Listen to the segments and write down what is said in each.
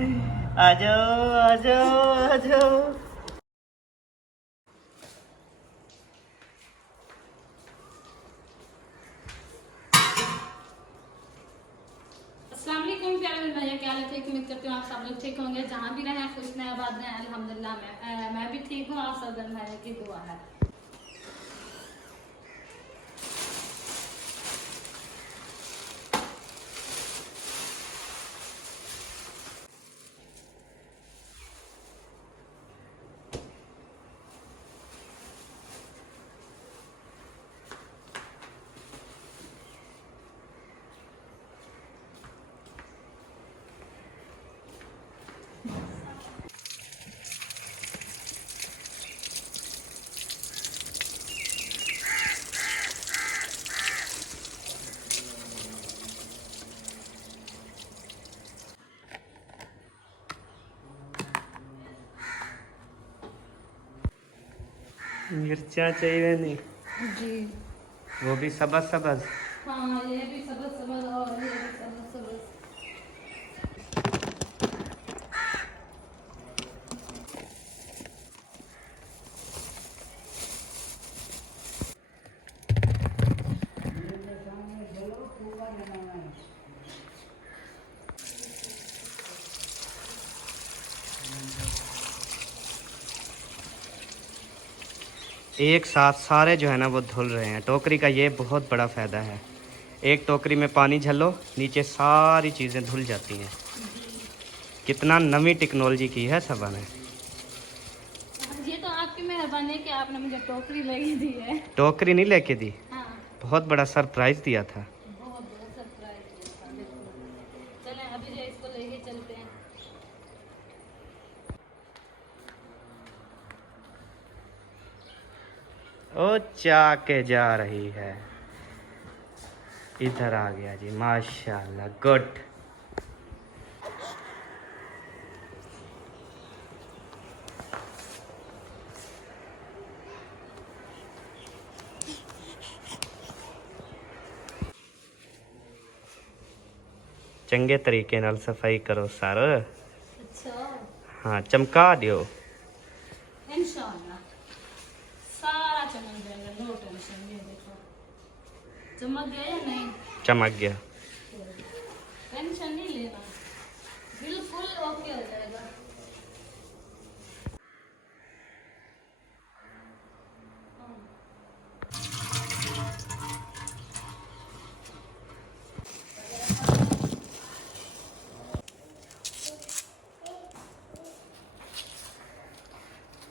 आ जाओ आ जाओ आ जाओ। अस्सलाम वालेकुम प्यारे भैया, क्या हाल है? ठीक उम्मीद करती हूँ आप सब लोग ठीक होंगे, जहाँ भी रहें खुश रहें आबाद रहें। अल्हम्दुलिल्लाह मैं भी ठीक हूँ। आप सब भाई की दुआ है। मिर्चा चाहिए नहीं? जी वो भी सबज सबज। हाँ, ये भी सबज सबज और ये भी सबज सबज। एक साथ सारे जो है ना वो धुल रहे हैं। टोकरी का ये बहुत बड़ा फ़ायदा है। एक टोकरी में पानी झलो, नीचे सारी चीज़ें धुल जाती हैं। कितना नवी टेक्नोलॉजी की है सबा ने। ये तो आपकी मेहरबानी है कि आपने मुझे टोकरी लेके दी है। टोकरी नहीं लेके दी, हाँ, बहुत बड़ा सरप्राइज़ दिया था। बहुत बड़ा सरप्राइज दिया था। बिल्कुल, चलें अभी जो इसको लेके चलते हैं। ओ चा के जा रही है, इधर आ गया जी, माशाल्लाह, गुड। चंगे तरीके नाल सफाई करो सर। अच्छा, हाँ, चमका दियो। इंशाल्लाह सारा चमक जाएगा, नो टेंशन। ये देखो चमक गया या नहीं? चमक गया। टेंशन नहीं लेना, बिल्कुल ओके हो जाएगा।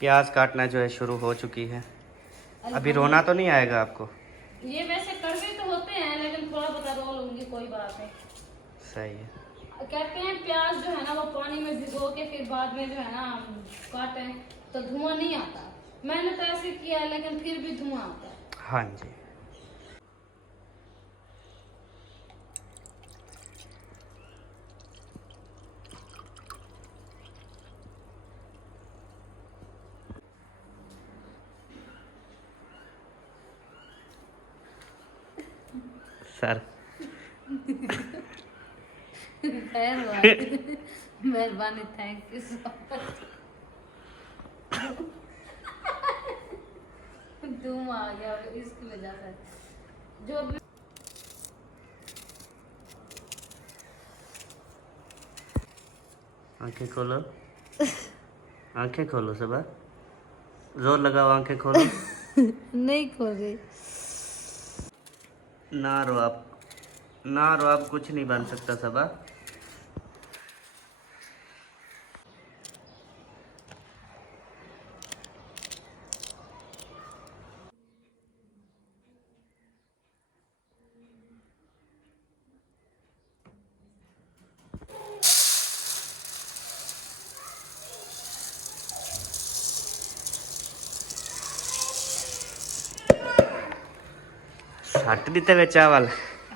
प्याज काटना जो है शुरू हो चुकी है। अभी रोना तो नहीं आएगा आपको? ये वैसे कड़वे तो होते हैं लेकिन थोड़ा बहुत रो लूंगी, कोई बात नहीं। सही है। कहते हैं प्याज जो है ना वो पानी में भिगो के फिर बाद में जो है ना काटें तो धुआं नहीं आता। मैंने तो ऐसे किया है लेकिन फिर भी धुआं आता है। हाँ जी। सर मेहरबानी, थैंक यू सो मच। धुआं आ गया इसकी वजह से। जो भी आंखें खोलो, आंखें खोलो सबा, जोर लगाओ, आंखें खोलो। नहीं खोल रही। ना रो आप, ना रो आप, कुछ नहीं बन सकता सबा। सट दीते वे चावल।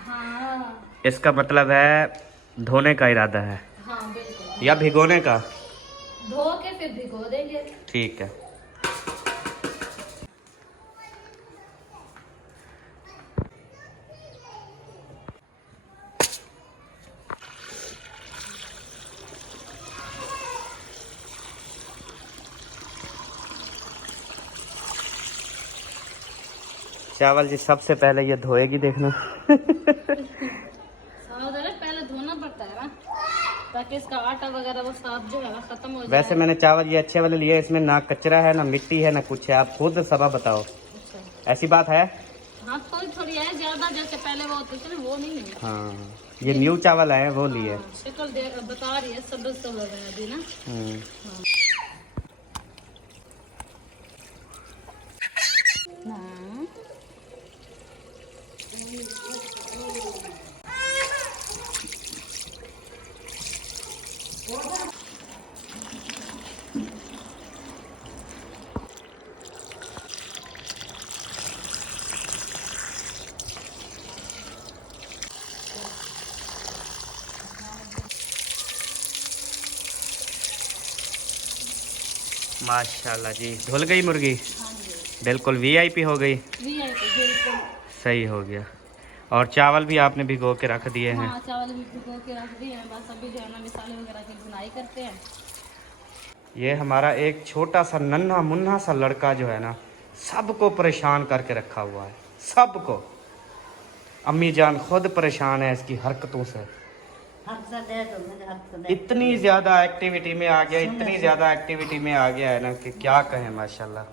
हाँ इसका मतलब है धोने का इरादा है हाँ बिल्कुल, या भिगोने का? धो के फिर भिगो देंगे। ठीक है। चावल जी सबसे पहले ये धोएगी, देखना। पहले धोना पड़ता है ना, ताकि इसका आटा वगैरह वो साफ जो है ना खत्म हो जाए। वैसे मैंने चावल ये अच्छे वाले लिए, इसमें ना कचरा है ना मिट्टी है ना कुछ है। आप खुद सबा बताओ, अच्छा। ऐसी बात है? हाँ थोड़ी थोड़ी है, ज्यादा जैसे पहले वो होते थे ना वो नहीं है। हाँ, ये न्यू चावल है वो लिए। हाँ, शक्ल बता रही है, सब सब लग रहा है अभी ना। हाँ। माशाल्लाह जी, धुल गई मुर्गी, हाँ जी, बिल्कुल वीआईपी हो गई। बिल्कुल सही हो गया। और चावल भी आपने भिगो के रख दिए हैं। हाँ, चावल भी भिगो के रख दिए हैं, बस अभी जो है ना मसाले वगैरह की बुनाई करते हैं। ये हमारा एक छोटा सा नन्हा मुन्ना सा लड़का जो है ना, सबको परेशान करके रखा हुआ है, सबको। अम्मी जान खुद परेशान है इसकी हरकतों से। इतनी ज़्यादा एक्टिविटी में आ गया, इतनी ज़्यादा एक्टिविटी में आ गया है ना कि क्या कहें। माशाल्लाह।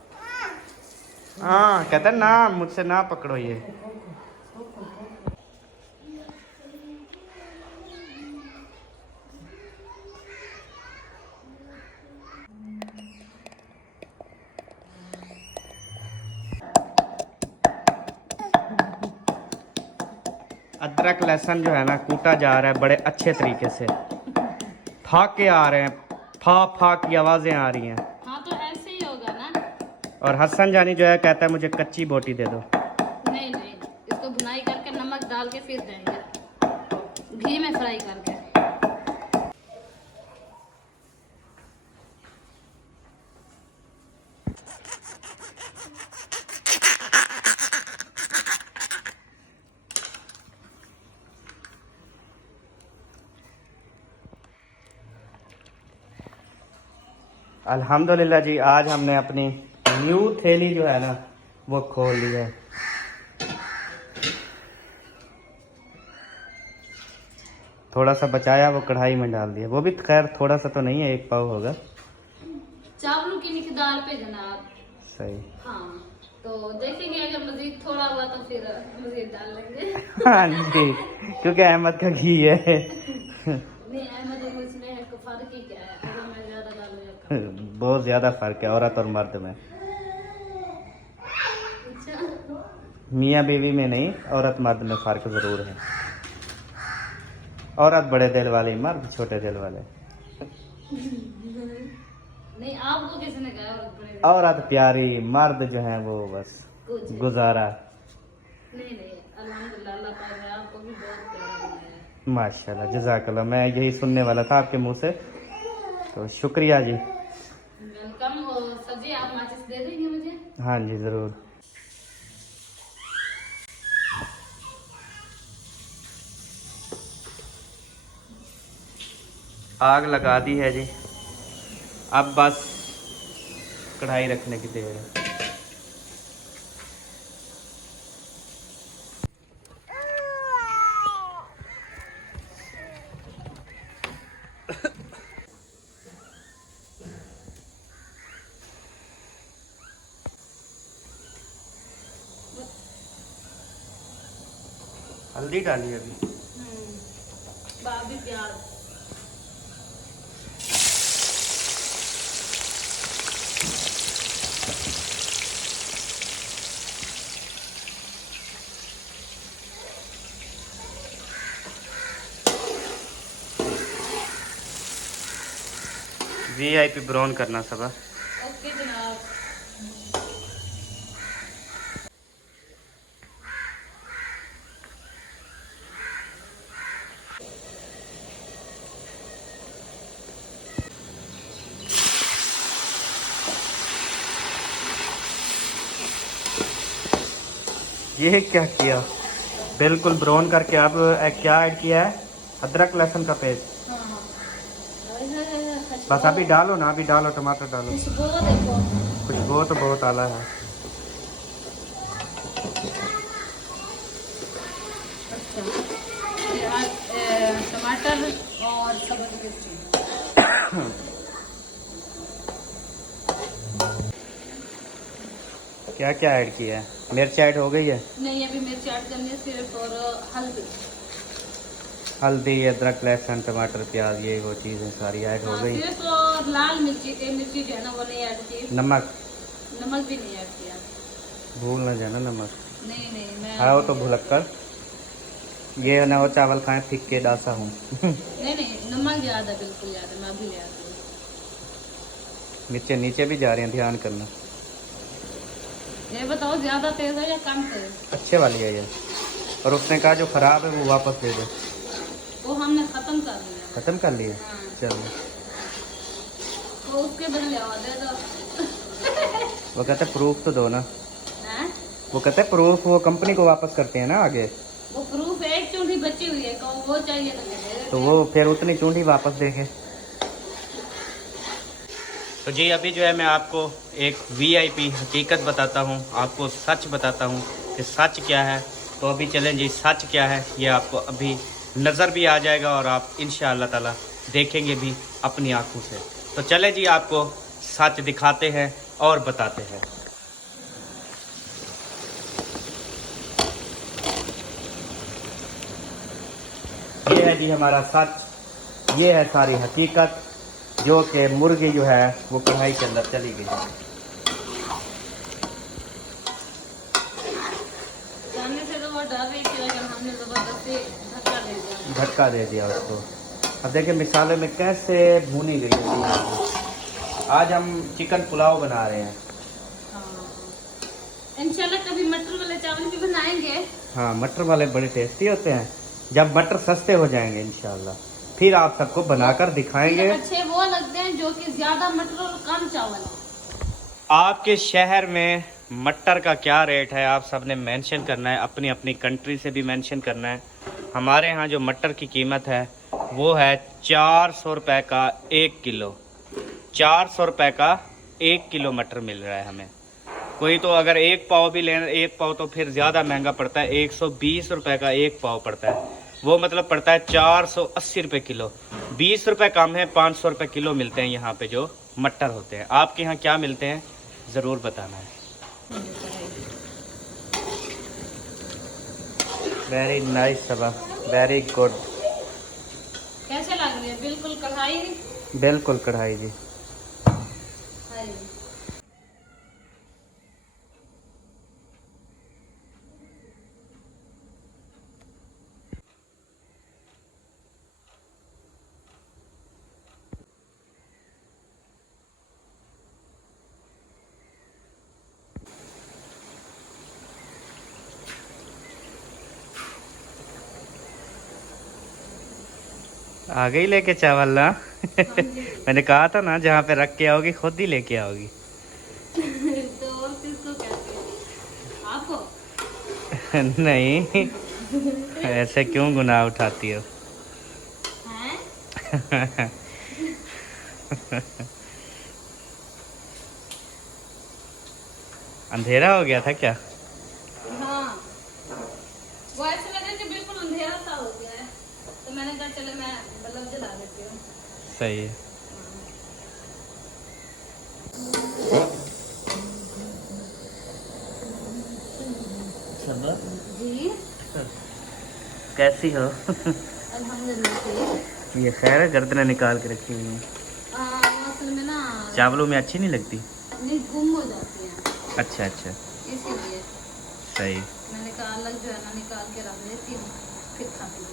हाँ, कहता है ना मुझसे ना पकड़ो ये। अदरक लहसुन जो है ना कूटा जा रहा है बड़े अच्छे तरीके से। फाके आ रहे हैं, फा की आवाज़ें आ रही हैं। हाँ तो ऐसे ही होगा ना। और हसन जानी जो है कहता है मुझे कच्ची बोटी दे दो। नहीं नहीं, इसको बुनाई करके नमक डाल के फिर देंगे, घी में फ्राई करके। अल्हम्दुलिल्लाह जी, आज हमने अपनी न्यू थैली जो है ना वो खोल ली है। थोड़ा सा बचाया वो कढ़ाई में डाल दिया, वो भी खैर थोड़ा सा तो नहीं है, 1 पाव होगा। चावलों की मिकदार पे जनाब। सही। हाँ, तो देखेंगे अगर मजीद थोड़ा हुआ तो फिर मजीद डाल लेंगे। हाँ जी, क्योंकि अहमद का घी है। नहीं, अहमद और मुझमें है, फर्क ही क्या है, अगर मैं ज्यादा डालूं या कम। बहुत ज़्यादा फ़र्क है औरत और मर्द में। अच्छा। मियाँ बीवी में नहीं, औरत मर्द में फ़र्क ज़रूर है। औरत बड़े दिल वाली, मर्द छोटे दिल वाले। नहीं, आपको किसने कहा औरत बड़े? औरत प्यारी, मर्द जो है वो बस कुछ गुजारा। नहीं नहीं, अल्हम्दुलिल्लाह, अल्लाह पाक ने आपको भी बहुत प्यारा बनाया है। माशाल्लाह, जज़ाकल्लाह। मैं यही सुनने वाला था आपके मुंह से, तो शुक्रिया जी। वेलकम। और सब्जी आप माचिस दे देंगे मुझे? हाँ जी, ज़रूर। आग लगा दी है जी, अब बस कढ़ाई रखने की देर है। हल्दी डाली अभी। बाबी प्याज। वीआईपी ब्राउन करना सबा। ओके जनाब। ये क्या किया, बिल्कुल ब्राउन करके। अब क्या ऐड किया है? अदरक लहसुन का पेस्ट। बस अभी डालो ना, अभी डालो, टमाटर डालो। खुशबू देखो। खुशबू तो बहुत आला है। अच्छा, टमाटर और सब्ज मिर्ची। क्या क्या ऐड किया है? मिर्च ऐड हो गई है? नहीं, अभी मिर्च ऐड करनी है सिर्फ, और हल्दी। हल्दी, अदरक, लहसुन, टमाटर, प्याज, ये वो चीज़ें सारी ऐड हो हाँ, गई। सिर्फ और लाल मिर्ची जो है ना वो नहीं ऐड की। नमक? नमक भी नहीं ऐड किया। भूल ना जाना नमक। नहीं नहीं, मैं आओ तो भुलक्कर, ये ना हो चावल खाएं फिक्के डासा हूँ। नहीं नहीं, नमक याद है, बिल्कुल याद है, मैं अभी ले आती हूँ। नीचे नीचे भी जा रहे हैं, ध्यान करना। ये बताओ, ज्यादा तेज है या कम तेज? अच्छे वाली है ये। और उसने कहा जो खराब है वो वापस दे दो। वो हमने खत्म कर दिया। खत्म कर लिए? हाँ। चलो। तो उसके बदले और दे दो। वो कहते प्रूफ तो दो ना। हैं? वो कहते प्रूफ, वो कंपनी को वापस करते हैं ना आगे। वो प्रूफ एक चूंठी बची हुई है, कहो वो चाहिए तो दे देते तो हैं। वो फिर उतनी चूंठी वापस देखे। तो जी अभी जो है मैं आपको एक वीआईपी हकीकत बताता हूँ, आपको सच बताता हूँ कि सच क्या है। तो अभी चलें जी, सच क्या है ये आपको अभी नज़र भी आ जाएगा और आप इंशाअल्लाह ताला देखेंगे भी अपनी आंखों से। तो चलें जी, आपको सच दिखाते हैं और बताते हैं। ये है जी हमारा सच, ये है सारी हकीकत, जो कि मुर्गी जो है वो कढ़ाई के अंदर चली गई। सामने से तो वो डर रही थी, लेकिन हमने जबरदस्ती धक्का दे दिया। धक्का दे दिया उसको। अब देखिए मिसाले में कैसे भुनी गई है। आज हम चिकन पुलाव बना रहे हैं। हाँ। इंशाल्लाह कभी मटर वाले चावल भी बनाएंगे। हाँ, मटर वाले बड़े टेस्टी होते हैं। जब मटर सस्ते हो जाएंगे इंशाल्लाह फिर आप सबको बनाकर दिखाएंगे। अच्छे वो लगते हैं जो कि ज्यादा मटर और कम चावल हो। आपके शहर में मटर का क्या रेट है आप सबने मेंशन करना है, अपनी अपनी कंट्री से भी मेंशन करना है। हमारे यहाँ जो मटर की कीमत है वो है 400 रुपये का 1 किलो। 400 रुपये का 1 किलो मटर मिल रहा है हमें। कोई तो अगर एक पाव भी लेना, एक पाव तो फिर ज़्यादा महंगा पड़ता है, 120 रुपये का एक पाव पड़ता है। वो मतलब पड़ता है 480 रुपये किलो। 20 रुपये कम है, 500 रुपये किलो मिलते हैं यहाँ पे जो मटर होते हैं। आपके यहाँ क्या मिलते हैं ज़रूर बताना है। वेरी नाइस सबा, वेरी गुड। कैसे लग रही है? बिल्कुल कढ़ाई। बिल्कुल कढ़ाई जी। हरी। आ गई लेके चावल ना। मैंने कहा था ना जहाँ पे रख के आओगी खुद ही लेके आओगी। तो और किसको कहते हैं? आपको? नहीं, ऐसे क्यों गुनाह उठाती हो? हैं? अंधेरा हो गया था क्या? हाँ, वो ऐसे लगा कि बिल्कुल अंधेरा सा हो गया है, तो मैंने कहा चलो मैं बल्ब जला देती हूँ। सही है। जी, कैसी हो? अल्हम्दुलिल्लाह। ये खैर है, गर्दनें निकाल के रखी हुई हैं। असल में ना चावलों में अच्छी नहीं लगती? नहीं, गुम हो जाती है, अच्छा अच्छा, इसीलिए सही, मैंने कहा अलग जो है ना निकाल के रख देती हूँ, फिर खाती हूँ।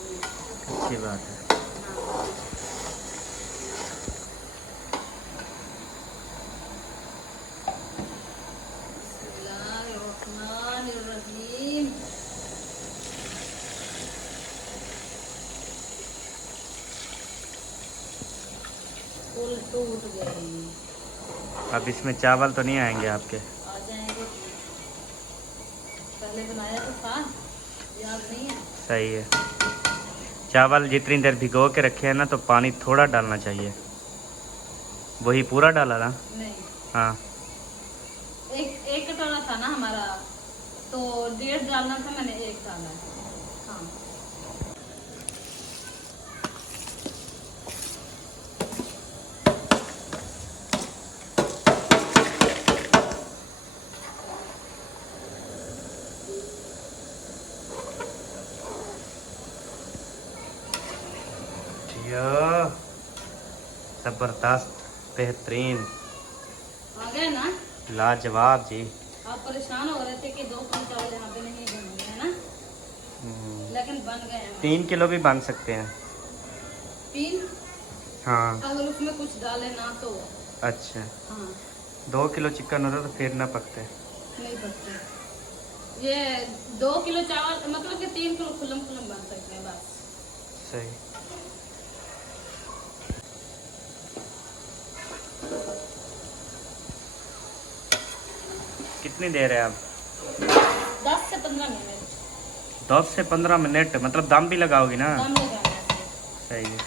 अच्छी बात है। हाँ। बिस्मिल्लाहिर्रहमानिर्रहीम। फूल टूट गई। अब इसमें चावल तो नहीं आएंगे आपके? आ जाएंगे, पहले बनाया तो था, याद नहीं है। सही है। चावल जितनी देर भिगो के रखे हैं ना तो पानी थोड़ा डालना चाहिए। वही पूरा डाला ना? नहीं, हाँ। एक कटोरा था ना हमारा, तो 1.5 डालना था, मैंने 1 डाला है। हाँ। ज़बरदस्त, बेहतरीन, आ गए ना। लाजवाब जी। आप परेशान हो रहे थे कि 2 किलो चावल यहाँ पे नहीं बनेंगे, है ना, लेकिन बन गए हैं। 3 किलो भी बन सकते हैं। 3, हाँ अगर उसमें कुछ डाले ना तो। अच्छा, हाँ 2 किलो चिकन होता तो फिर ना पकते। नहीं पकते। ये 2 किलो चावल मतलब कि 3 किलो खुलम खुलम बन सकते हैं बस। सही। कितनी देर है अब? 10 से 15 मिनट। 10 से 15 मिनट, मतलब दम भी लगाओगी ना? दम लगाना है। सही है।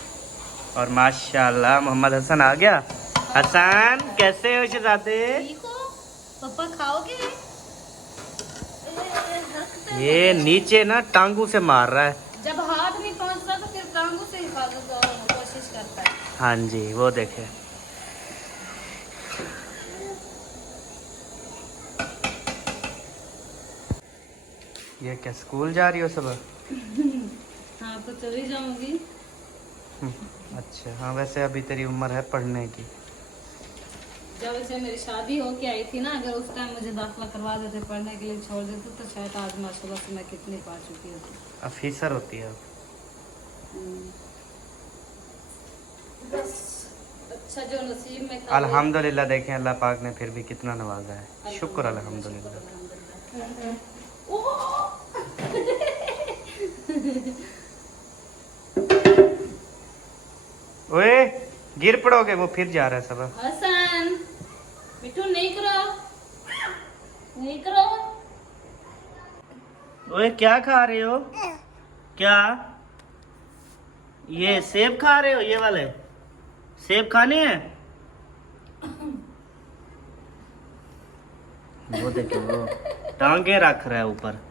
और माशाल्लाह मोहम्मद हसन आ गया। हसन कैसे हो शहजादे? ठीक हो? पापा खाओगे? ये नीचे ना टांगू से मार रहा है। जब हाथ नहीं पहुंचता तो फिर टांगों से हिफाजत कोशिश करता है। हाँ जी, वो देखे। ये क्या स्कूल जा रही हो सुबह? हाँ तो चली जाऊंगी। अच्छा, हाँ वैसे अभी तेरी उम्र है पढ़ने की। जब से मेरी शादी हो के आई थी ना, अगर उस टाइम मुझे दाखिला करवा देते, पढ़ने के लिए छोड़ देते, तो शायद आज माशाल्लाह से मैं कितनी पा चुकी होती। ऑफिसर होती है। बस अच्छा जो नसीब में था। अल्हम्दुलिल्लाह, देखें अल्लाह पाक ने फिर भी कितना नवाजा है। शुक्र अल्हम्दुलिल्लाह। ओए गिर पड़ोगे, वो फिर जा रहा है सब। हसन मिठू नहीं करो, नहीं करो। ओए क्या खा रहे हो? क्या ये सेब खा रहे हो? ये वाले सेब खाने हैं? वो देखो, वो टांगे रख रहा है ऊपर।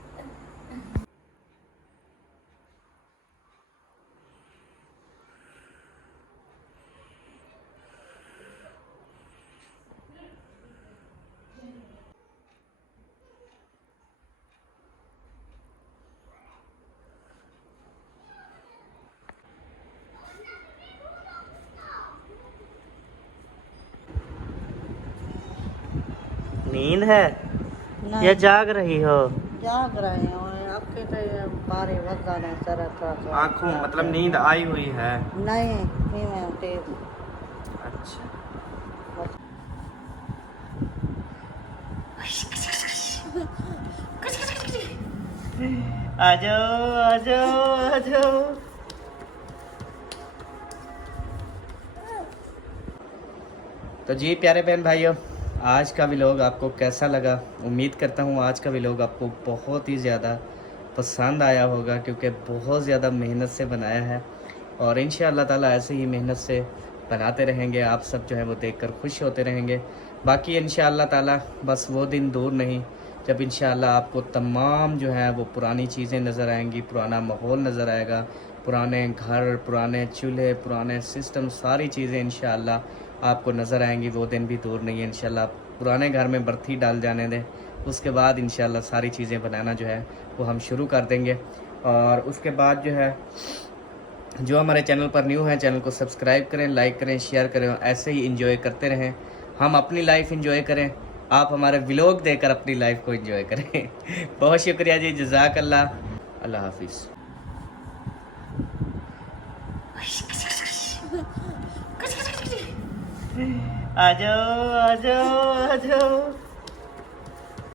नींद है या जाग रही हो? जाग रहे हैं आपके तो ये बारे बज रहे हैं सर। आंखों मतलब नींद आई हुई है? नहीं मैं तेज। अच्छा, आ जाओ आ जाओ आ जाओ। तो जी प्यारे बहन भाइयों, आज का व्लॉग आपको कैसा लगा? उम्मीद करता हूँ आज का व्लॉग आपको बहुत ही ज़्यादा पसंद आया होगा, क्योंकि बहुत ज़्यादा मेहनत से बनाया है और इंशाअल्लाह ताला ऐसे ही मेहनत से बनाते रहेंगे। आप सब जो है वो देखकर खुश होते रहेंगे। बाकी इंशाअल्लाह ताला बस वो दिन दूर नहीं जब इंशाअल्लाह आपको तमाम जो है वो पुरानी चीज़ें नज़र आएंगी, पुराना माहौल नज़र आएगा, पुराने घर, पुराने चूल्हे, पुराने सिस्टम, सारी चीज़ें इंशाअल्लाह आपको नज़र आएंगी। वो दिन भी दूर नहीं है। इंशाअल्लाह पुराने घर में बर्थी डाल जाने दें, उसके बाद इंशाअल्लाह सारी चीज़ें बनाना जो है वो हम शुरू कर देंगे। और उसके बाद जो है, जो हमारे चैनल पर न्यू है, चैनल को सब्सक्राइब करें, लाइक करें, शेयर करें, ऐसे ही इंजॉय करते रहें। हम अपनी लाइफ इंजॉय करें, आप हमारे व्लॉग देखकर अपनी लाइफ को इंजॉय करें। बहुत शुक्रिया जी, जज़ाक अल्लाह। अल्लाह हाफिज़। आ जाओ आ जाओ आ जाओ।